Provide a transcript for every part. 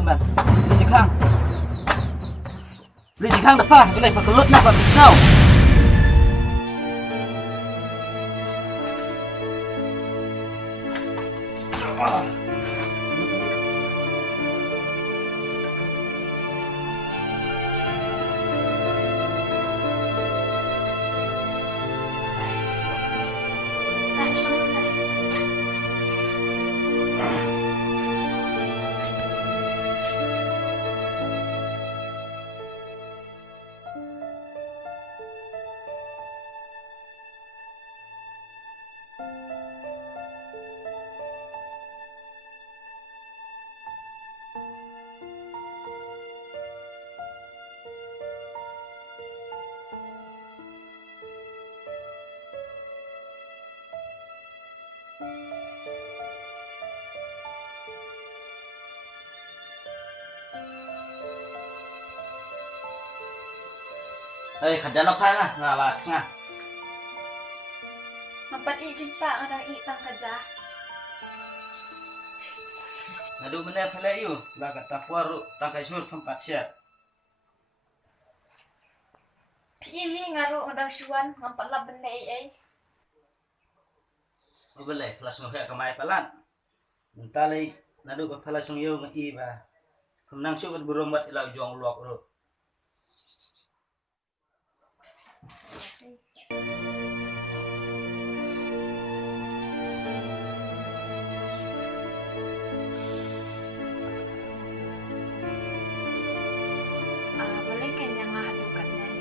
teman. Beli jikang depan, boleh pakai lut nak pakai snow. Hei, kerja apa nga? Ngalak nga. Mapan tak orang tang kerja. Nadu mana pala yu? Lagat tapuaru tangkai sur pempat siat. Pilih ngaruh orang suan mampatlah benda ai. Boleh, kelas ngokek kemai pelan. Mentali nadu ke pala sung yu ngi ba. Kemnang syukur berombat ilau juang luak ru. Boleh kan yang ngahadukan dan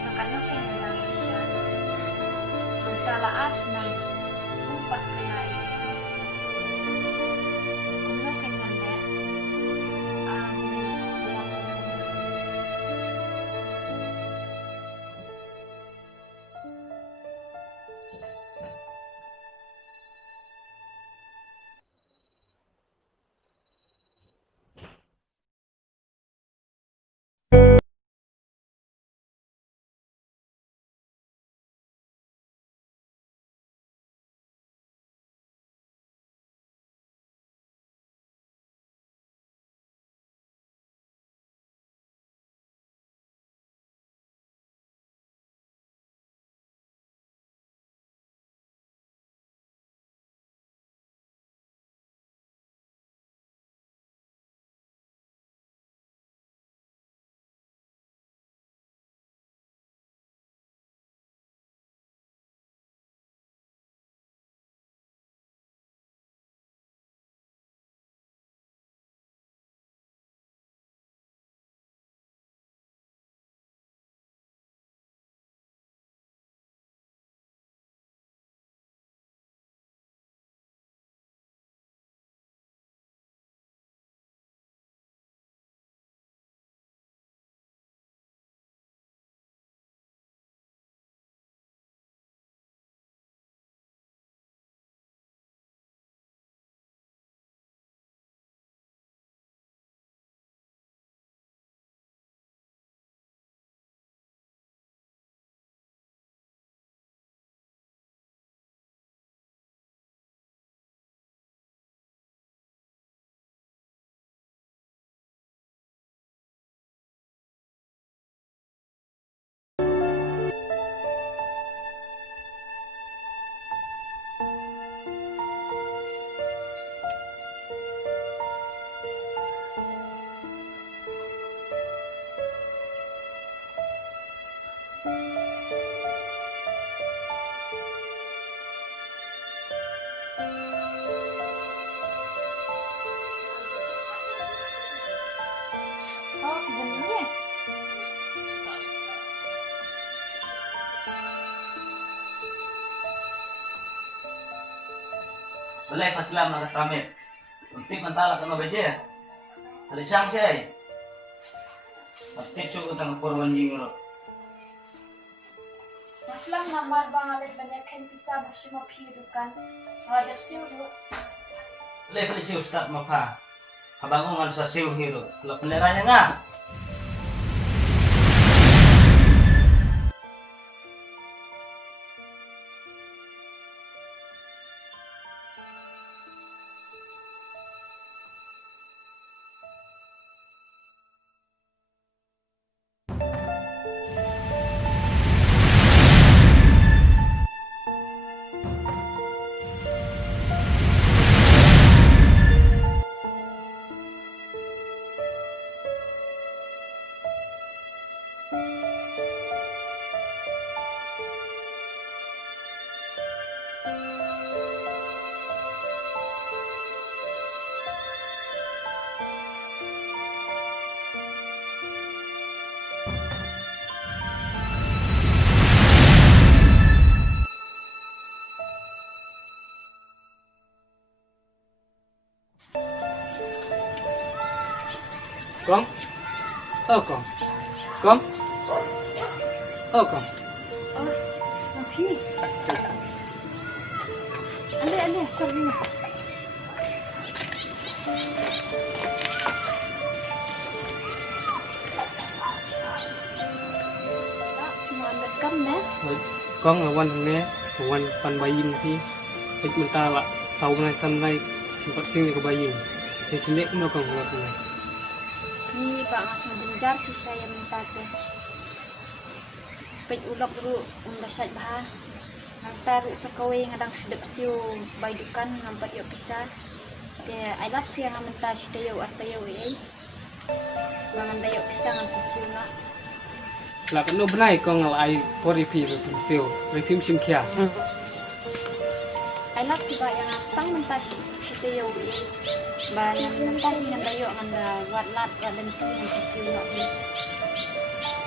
sakana kan yang Malaysia. Suntala asnang umpat kelai. Kumna kan yang der. Boleh buang. Oh, benarnya. Boleh paslam nak tamit. Untik mentala kan obeje ya. Alicang siya. Aktif syukur tang korban jingro. Maslam namar bangalit banyak kan bisa masih mapirukan. Ada siuru. Boleh pala si ustad mapa. Habangungan sa siw hero. Kalau peleranya nga. Con. Con. Con. Con. Mafi. Ale, sorry. Mau ambil kam dah. Con là quan thằng né, quan quan bay yin thì mình ta là sau này sân này mình phát sinh của bay yin thì cái lệ cũng đâu còn là này. Ni Pak Mas Benjar si saya minta ke. Pej ulok dulu dasat bah. Taruh sakawe ngadang sedep siu bayukan ngampat yo pisah. Dia ailat siang minta sidayo artayo ei. Mangan dayo pisah ngan siu nak. Là cái nô bên này con là ai có review về phim siêu, review phim kia. Ailat tiba yang astang minta sidayo ei. Bayan minta ngan dayo ngan watlat dan siu nak.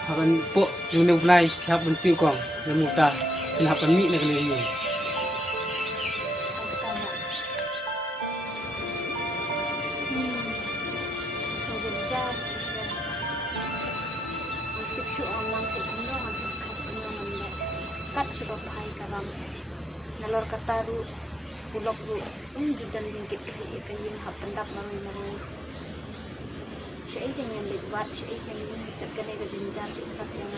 Haban po yung nô bên này khắp bên siêu con là một ta, là haban mỹ này cái này. Kat sebab hai karam nalor kataru bulok ru judan jingkit kayin hap pendap marui syai dengan lebat syai dengan terkena ke jenjar sifat yang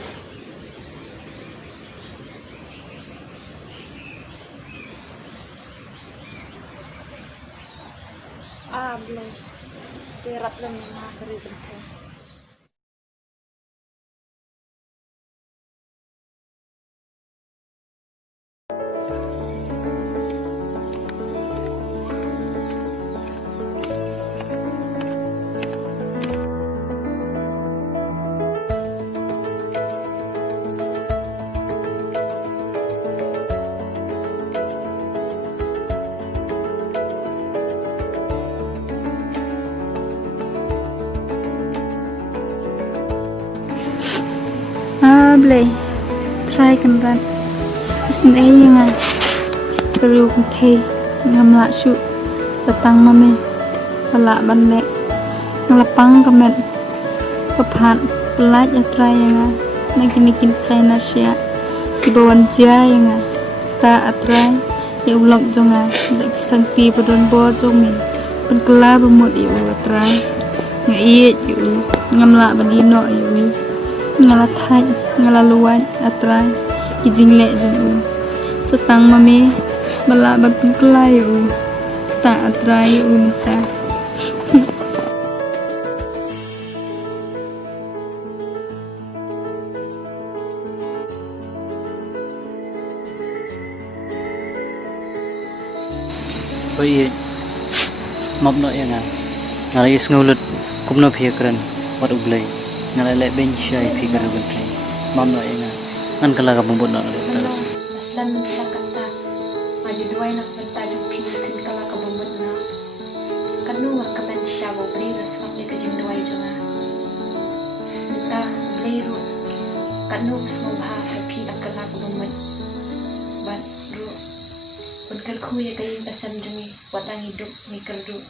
belum terat lemah beri bentuk. Boleh try kan ran sini yang perlu thei ngam la shu satang mame pala ban le ngelapang kemet kepat pelaj ya try yang nakin sai nasia di bawan jia yang ta atrai ya ulok jonga dak kisang ti padon bo jongi penkela bemut ya atrai ngai yu ngam la banino yu ngala thai ngala luan atrai kijing le jung setang mame bala ban penkela yu ta atrai yu ta Bởi mọc nội yang ngài is ngulut cũng nó phía keren wat ublay ngài lại bên chơi phía keren bên thay mọc nội yang ngăn cái laga bumbu nội terus aslan kata maju dua nak bertaju pikan kala kabumut na kanu makaban shawo breiras kapne kajing dua jonga kita breiru kanu smobha pi akala kabumut ban ru Pagkal kuya kayo asam jungi watang hidup ni kerdu